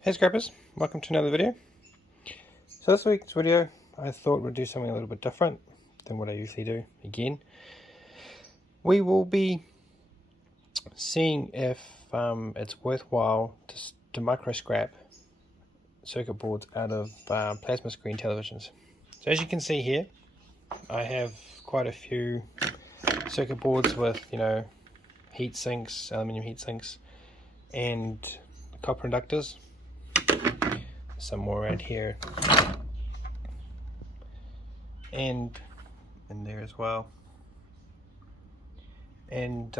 Hey scrappers, welcome to another video. So this week's video I thought we'd do something a little bit different than what I usually do. Again, we will be seeing if it's worthwhile to micro scrap circuit boards out of plasma screen televisions. So as you can see here, I have quite a few circuit boards with, heat sinks, aluminium heat sinks, and copper inductors. Some more around here and in there as well, and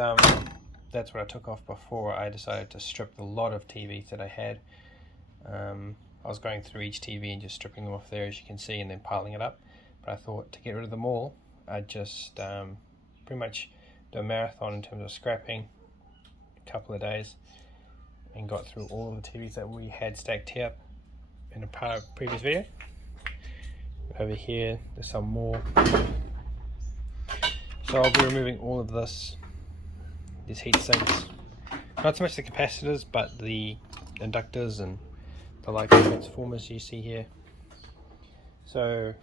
that's what I took off before I decided to strip the lot of TVs that I had. I was going through each TV and just stripping them off there, as you can see, and then piling it up, but I thought to get rid of them all I'd just pretty much do a marathon in terms of scrapping a couple of days, and got through all of the TVs that we had stacked here in a previous video. Over here there's some more, so I'll be removing all of these heat sinks, not so much the capacitors but the inductors and the like transformers you see here. So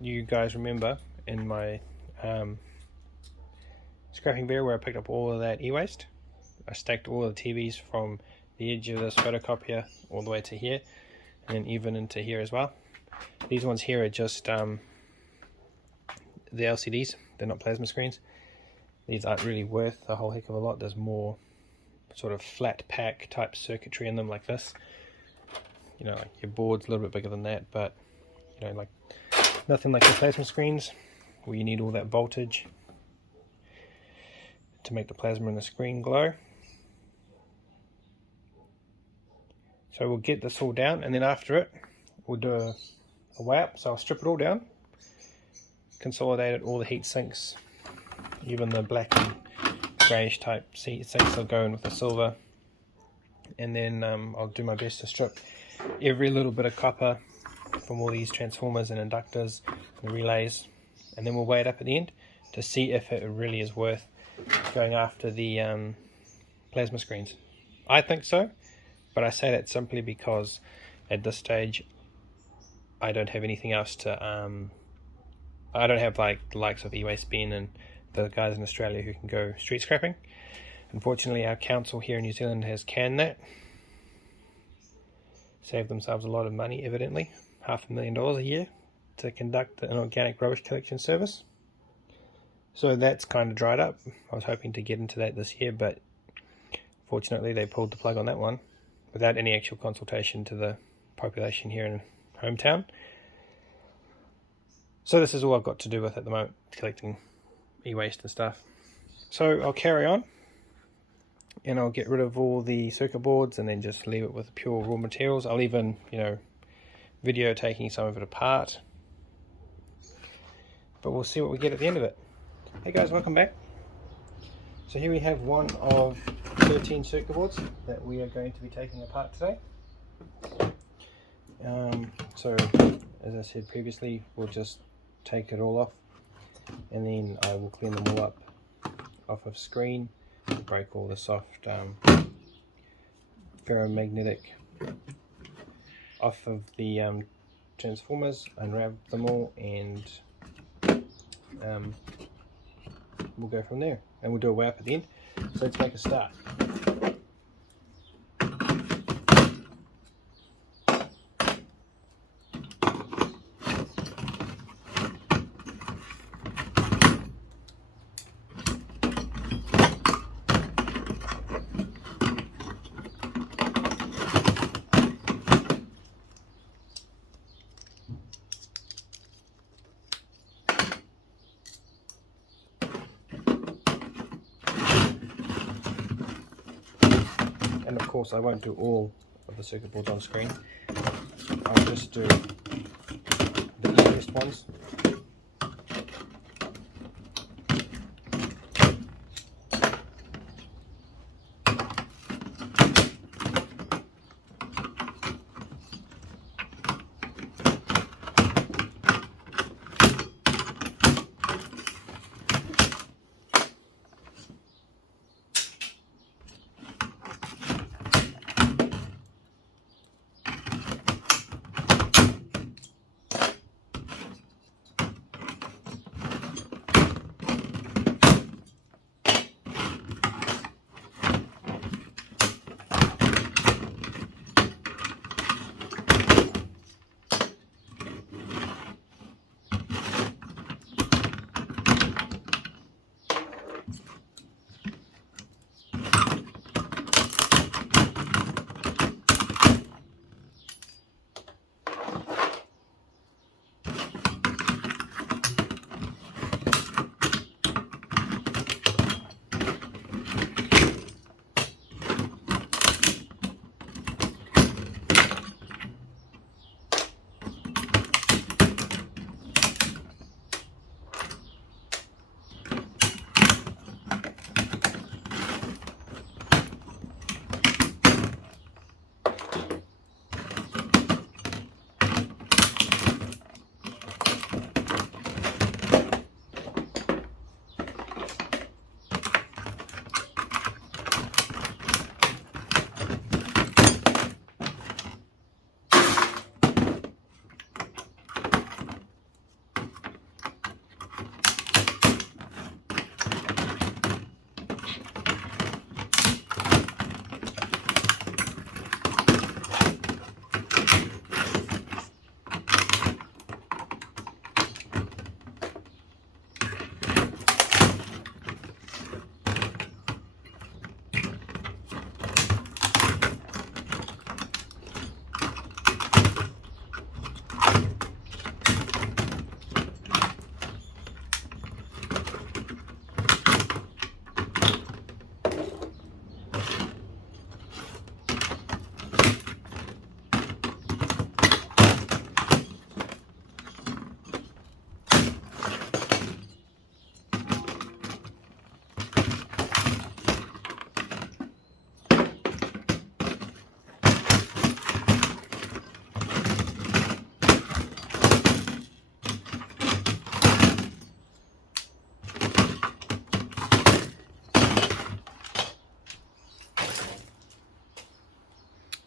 you guys remember in my scrapping video where I picked up all of that e-waste, I stacked all of the TVs from the edge of this photocopier all the way to here, and then even into here as well. These ones here are just the LCDs, they're not plasma screens. These aren't really worth a whole heck of a lot. There's more sort of flat pack type circuitry in them like this. Like your board's a little bit bigger than that, but like nothing like the plasma screens where you need all that voltage to make the plasma in the screen glow. So we'll get this all down, and then after it we'll do a weigh up. So I'll strip it all down, consolidate it, all the heat sinks, even the black and greyish type heat sinks will go in with the silver, and then I'll do my best to strip every little bit of copper from all these transformers and inductors and relays, and then we'll weigh it up at the end to see if it really is worth going after the plasma screens. I think so, but I say that simply because at this stage I don't have anything else to I don't have like the likes of e-waste bin and the guys in Australia who can go street scrapping. Unfortunately, our council here in New Zealand has canned that. Saved themselves a lot of money, evidently, $500,000 a year to conduct an organic rubbish collection service. So that's kind of dried up. I was hoping to get into that this year, but fortunately they pulled the plug on that one without any actual consultation to the population here in hometown. So this is all I've got to do with at the moment, collecting e-waste and stuff. So I'll carry on and I'll get rid of all the circuit boards and then just leave it with pure raw materials. I'll even video taking some of it apart, but we'll see what we get at the end of it. Hey guys, welcome back. So here we have one of 13 circuit boards that we are going to be taking apart today. So as I said previously, we'll just take it all off, and then I will clean them all up off of screen, break all the soft ferromagnetic off of the transformers, unwrap them all, and we'll go from there, and we'll do a weigh up at the end. So let's make a start. And of course I won't do all of the circuit boards on screen. I'll just do the easiest ones.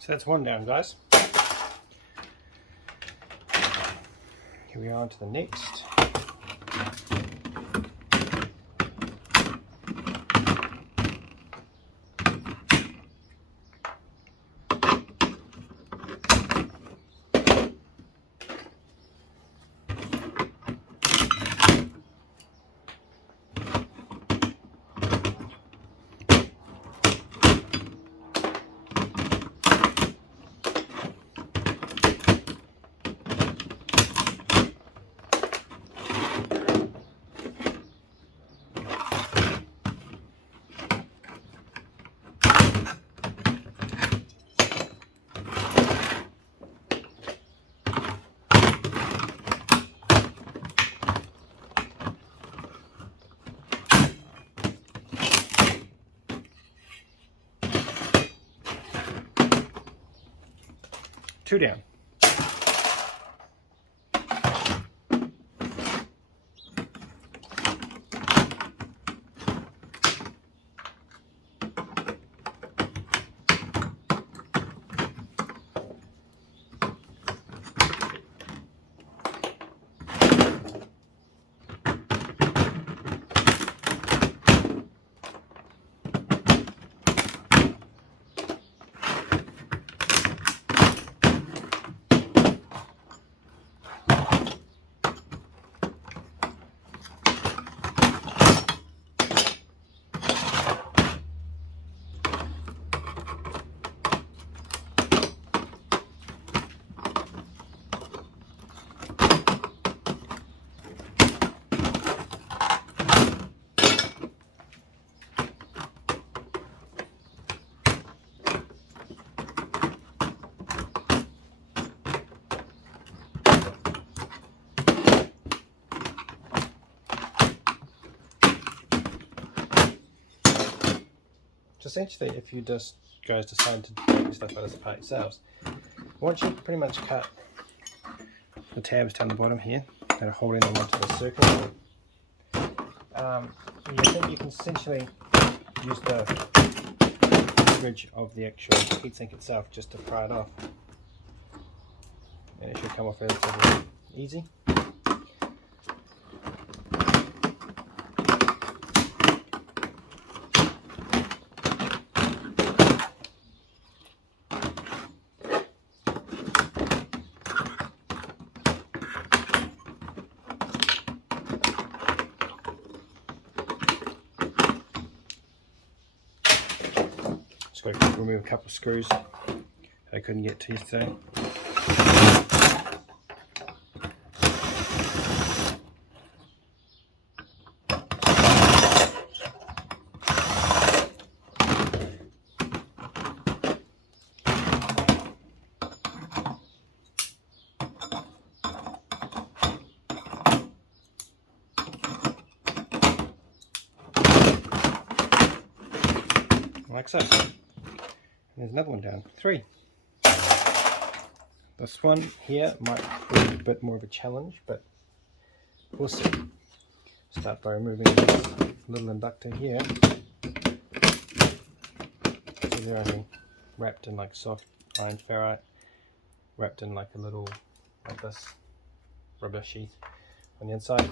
So that's one down, guys. Here we are on to the next. Two down. Essentially, if you just guys decide to take stuff out of the part yourselves, once you pretty much cut the tabs down the bottom here that are holding them onto the circle, you can essentially use the ridge of the actual heatsink itself just to pry it off, and it should come off relatively easy. Just got to remove a couple of screws I couldn't get to yesterday. Like so. There's another one down. 3. This one here might prove a bit more of a challenge, but we'll see. Start by removing this little inductor here. So they're only wrapped in like soft iron ferrite, wrapped in like a little, like this, rubber sheath on the inside.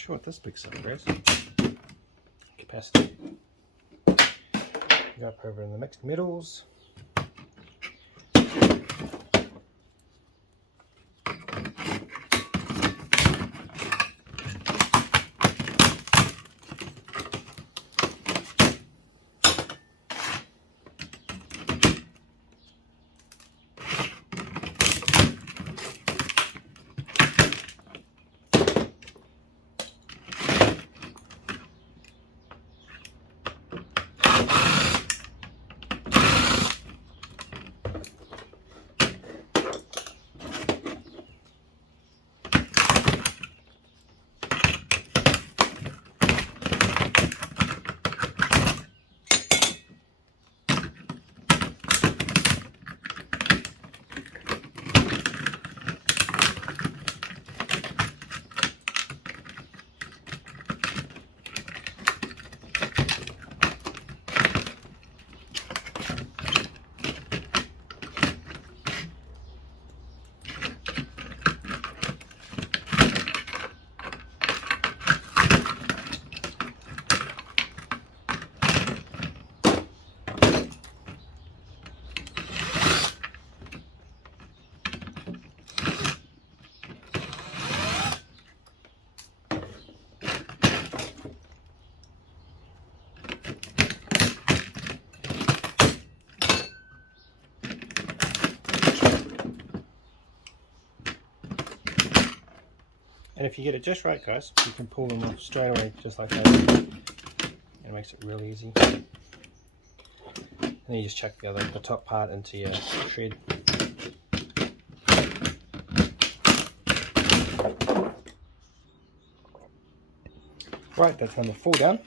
sure what this big cylinder is. Capacity. Go up over in the mixed metals. And if you get it just right, guys, you can pull them off straight away, just like that. It makes it real easy. And then you just chuck the top part into your shred. Right, that's number 4 down.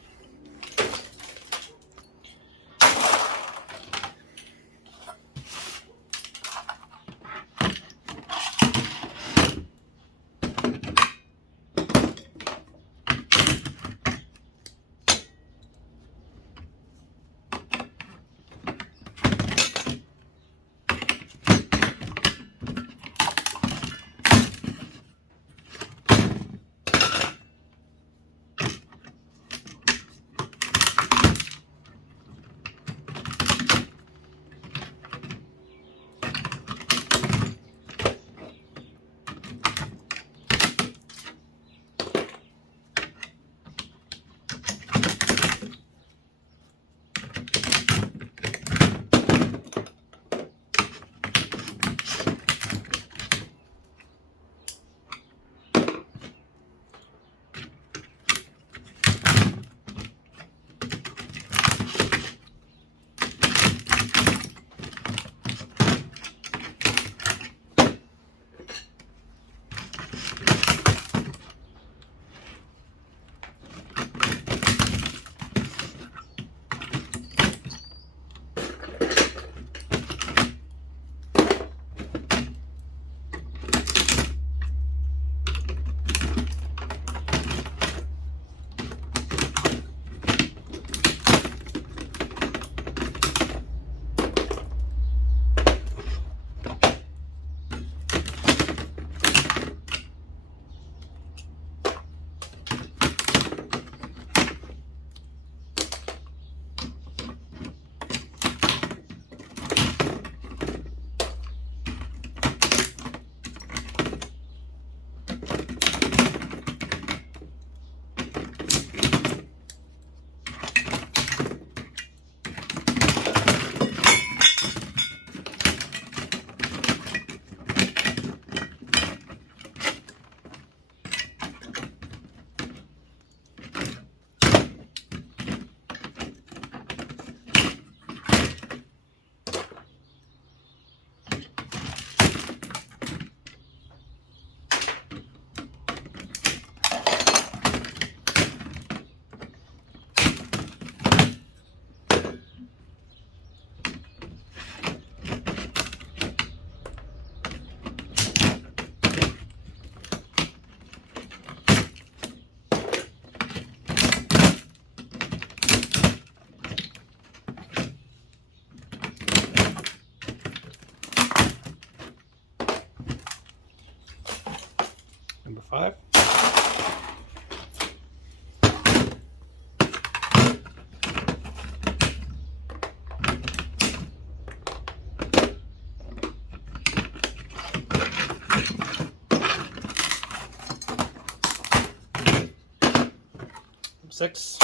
6.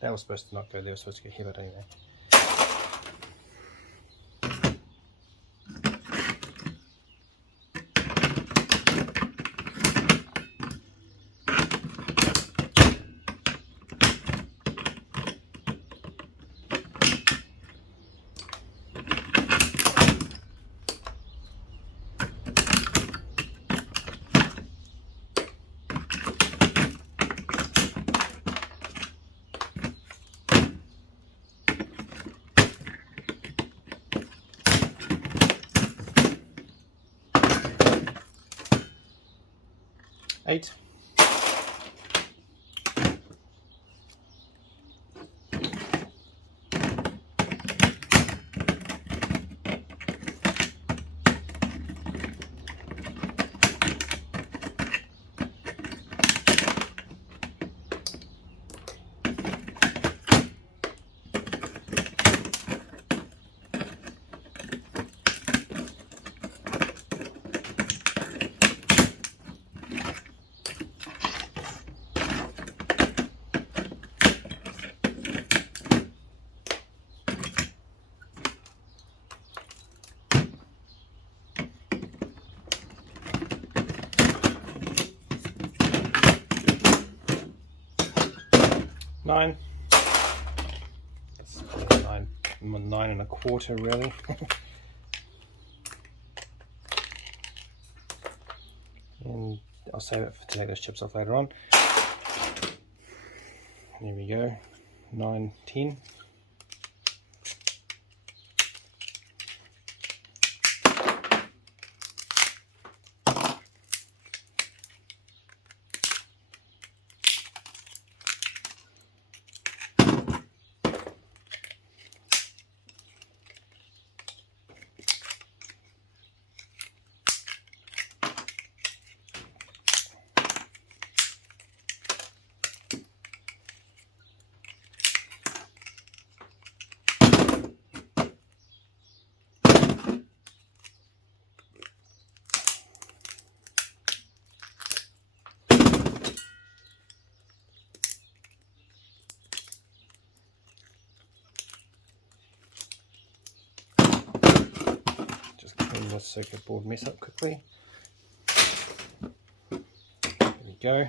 That was supposed to not go there, it was supposed to go here, but anyway. Eight. Nine. That's 9.25 really. And I'll save it to take those chips off later on. There we go. 9, 10. The circuit board mess up quickly. There we go.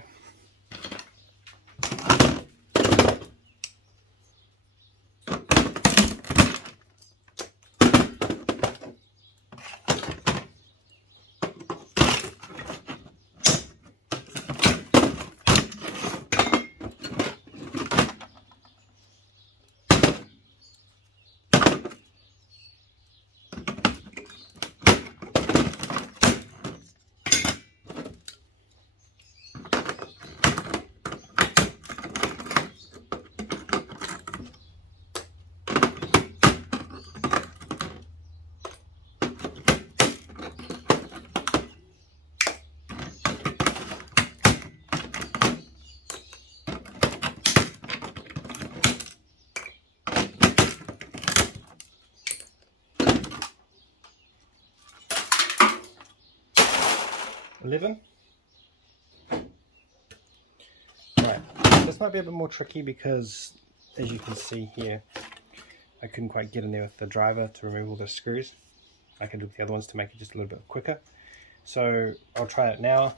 $11. Right, this might be a bit more tricky because, as you can see here, I couldn't quite get in there with the driver to remove all the screws. I can do the other ones to make it just a little bit quicker. So I'll try it now.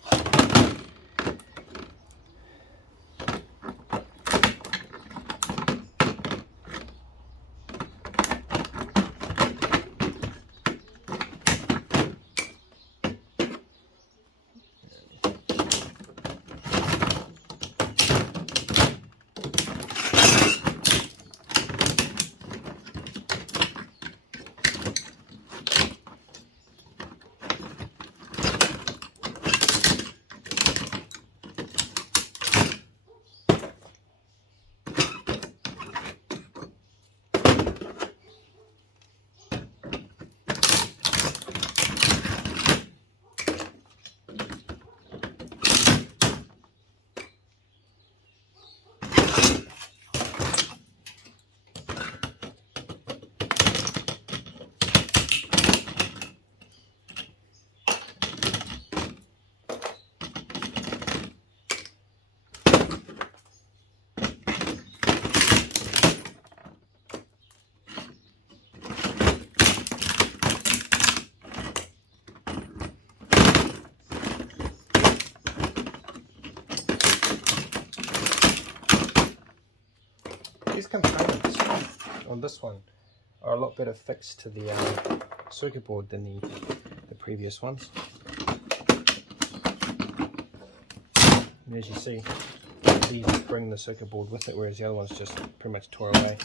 these components on this one are a lot better fixed to the circuit board than the previous ones. And as you see, these bring the circuit board with it, whereas the other ones just pretty much tore away,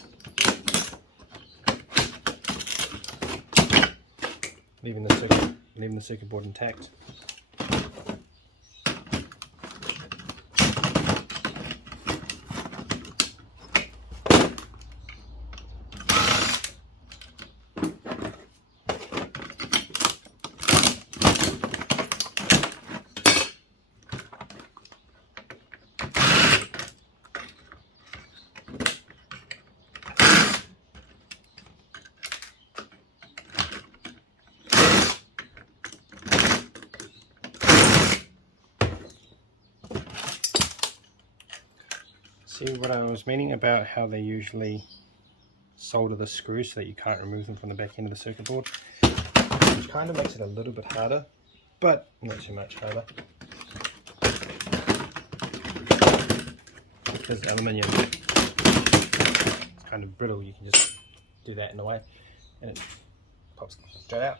leaving the circuit board intact. See what I was meaning about how they usually solder the screws so that you can't remove them from the back end of the circuit board, which kind of makes it a little bit harder, but not too much harder. Because aluminium, it's kind of brittle, you can just do that in a way and it pops straight out.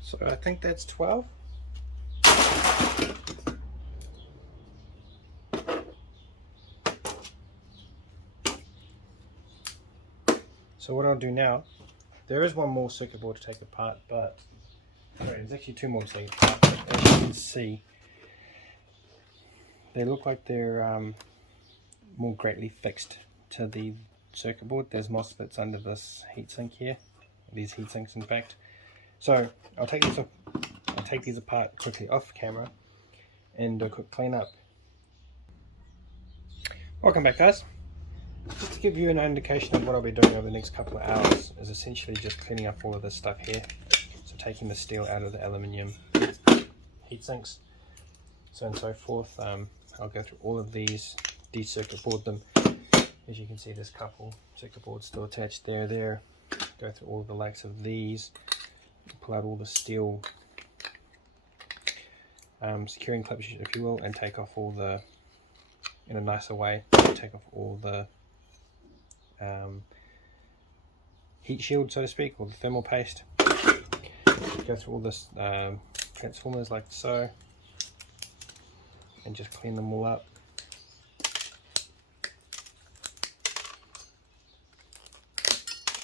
So I think that's 12. So what I'll do now, there is one more circuit board to take apart, but sorry, there's actually two more to take apart. But as you can see, they look like they're more greatly fixed to the circuit board. There's MOSFETs under this heatsink here, these heatsinks in fact. So I'll take these apart quickly off camera and do a quick clean up. Welcome back, guys. Just to give you an indication of what I'll be doing over the next couple of hours is essentially just cleaning up all of this stuff here. So taking the steel out of the aluminium heat sinks, so and so forth. I'll go through all of these, de-circuit board them. As you can see, there's a couple circuit boards still attached there. Go through all of the likes of these, pull out all the steel securing clips, if you will, and take off all the, in a nicer way, take off all the heat shield, so to speak, or the thermal paste. Go through all this transformers like so, and just clean them all up.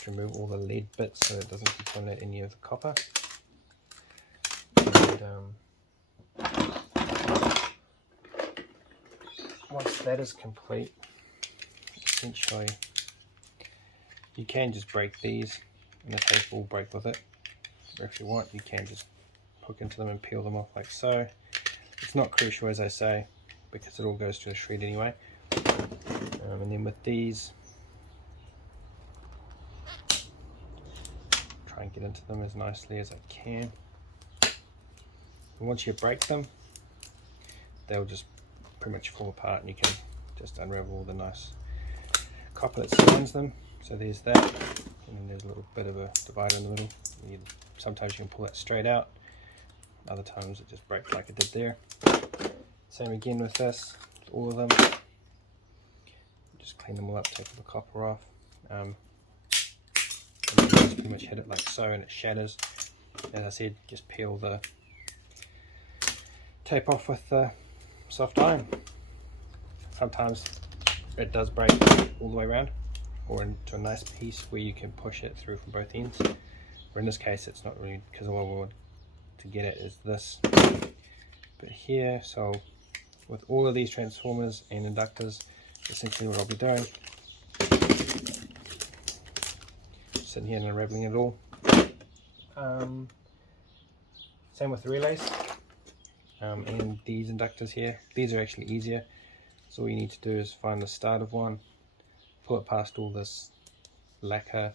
just remove all the lead bits so it doesn't contaminate any of the copper. And once that is complete, essentially you can just break these and the tape will break with it, or if you want you can just hook into them and peel them off like so. It's not crucial, as I say, because it all goes to the shred anyway. And then with these, try and get into them as nicely as I can. And once you break them, they'll just pretty much fall apart and you can just unravel all the nice copper that surrounds them. So there's that, and then there's a little bit of a divider in the middle. Sometimes you can pull that straight out, other times it just breaks like it did there. Same again with this, all of them. Just clean them all up, take all the copper off. And then just pretty much hit it like so and it shatters. As I said, just peel the tape off with the soft iron. Sometimes it does break all the way around, or into a nice piece where you can push it through from both ends. Or in this case it's not really, because all I want to get at is this bit here. So with all of these transformers and inductors, essentially what I'll be doing, sitting here and unraveling it all. Same with the relays and these inductors here. These are actually easier. So all you need to do is find the start of one, pull it past all this lacquer,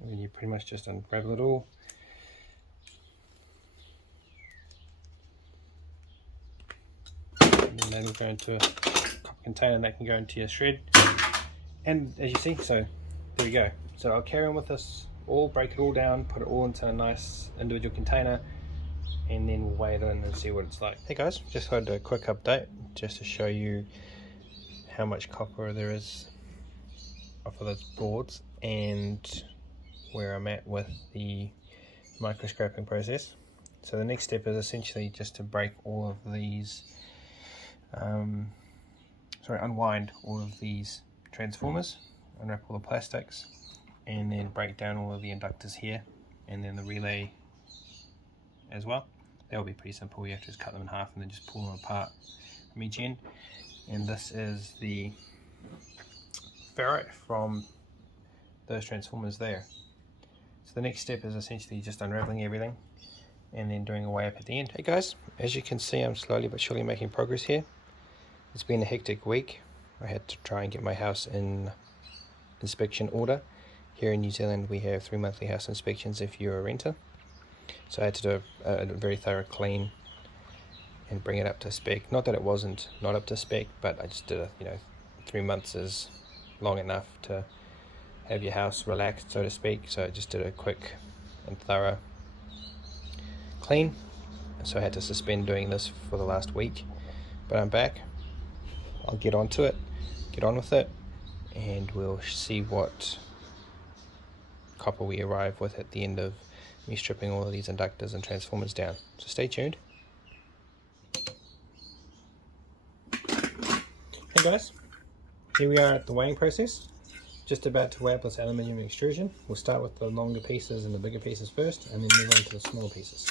and then you pretty much just unravel it all. And then that'll go into a copper container that can go into your shred. And as you see, so there you go. So I'll carry on with this all, break it all down, put it all into a nice individual container, and then we'll weigh it in and see what it's like. Hey guys, just wanted a quick update just to show you how much copper there is off of those boards and where I'm at with the micro scraping process. So the next step is essentially just to break all of these, unwind all of these transformers, unwrap all the plastics, and then break down all of the inductors here, and then the relay as well. That will be pretty simple. You have to just cut them in half and then just pull them apart from each end. And this is the ferrite from those transformers there. So the next step is essentially just unraveling everything and then doing a weigh up at the end. Hey guys, as you can see, I'm slowly but surely making progress here. It's been a hectic week. I had to try and get my house in inspection order. Here in New Zealand we have 3 monthly house inspections if you're a renter. So I had to do a very thorough clean and bring it up to spec. Not that it wasn't not up to spec, but I just did 3 months is long enough to have your house relaxed, so to speak. So I just did a quick and thorough clean. So I had to suspend doing this for the last week, but I'm back. I'll get on with it, and we'll see what copper we arrive with at the end of me stripping all of these inductors and transformers down. So stay tuned. Hey guys, here we are at the weighing process. Just about to weigh up this aluminium extrusion. We'll start with the longer pieces and the bigger pieces first, and then move on to the small pieces.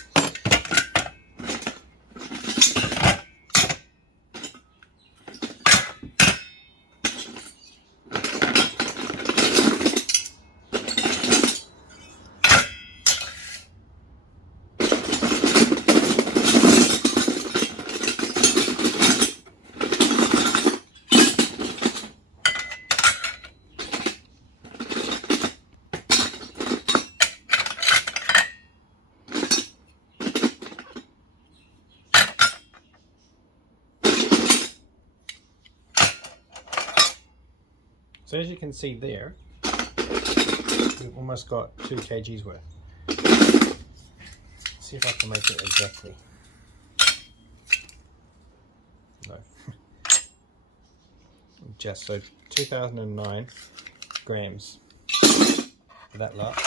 So as you can see there, we've almost got 2 kgs worth. Let's see if I can make it exactly. No. Just so 2009 grams for that lot.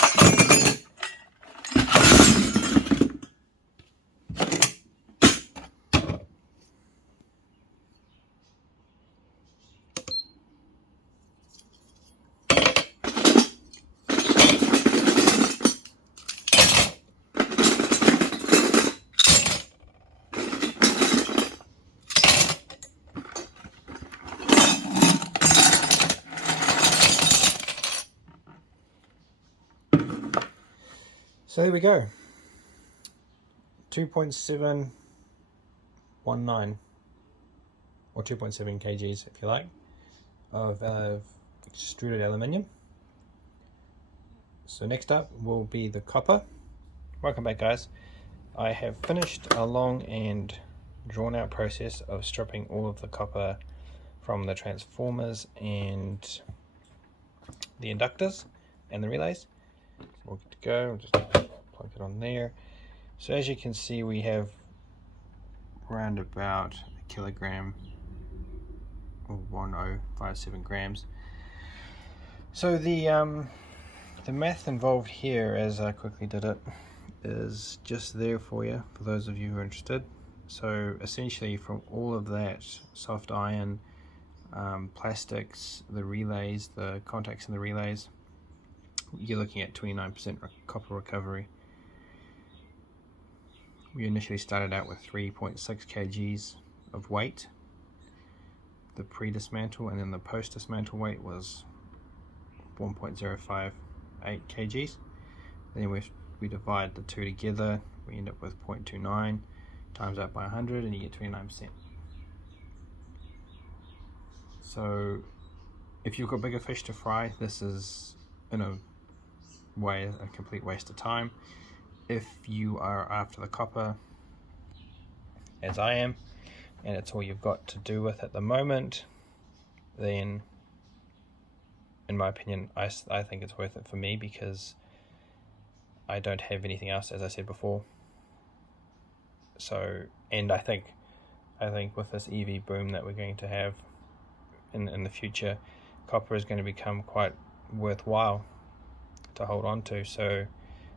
So there we go. 2.719 or 2.7 kgs if you like of extruded aluminium. So next up will be the copper. Welcome back, guys. I have finished a long and drawn out process of stripping all of the copper from the transformers and the inductors and the relays. So we're good to go. We'll just plug it on there. So as you can see, we have around about a kilogram or 1057 grams. So the math involved here, as I quickly did it, is just there for you, for those of you who are interested. So essentially from all of that soft iron, plastics, the relays, the contacts in the relays, you're looking at 29% copper recovery. We initially started out with 3.6 kgs of weight, the pre-dismantle, and then the post-dismantle weight was 1.058 kgs. Then we divide the two together, we end up with 0.29 times that by 100 and you get 29%. So if you've got bigger fish to fry, this is in a way a complete waste of time. If you are after the copper, as I am, and it's all you've got to do with at the moment, then in my opinion I think it's worth it for me, because I don't have anything else, as I said before. So, and I think with this EV boom that we're going to have in the future, copper is going to become quite worthwhile to hold on to. So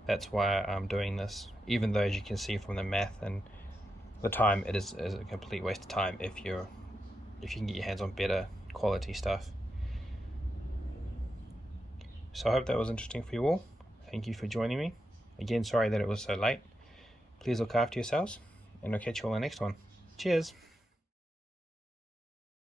that's why I'm doing this, even though, as you can see from the math and the time, it is a complete waste of time if you can get your hands on better quality stuff. So I hope that was interesting for you all. Thank you for joining me. Again, sorry that it was so late. Please look after yourselves, and I'll catch you all in the next one. Cheers.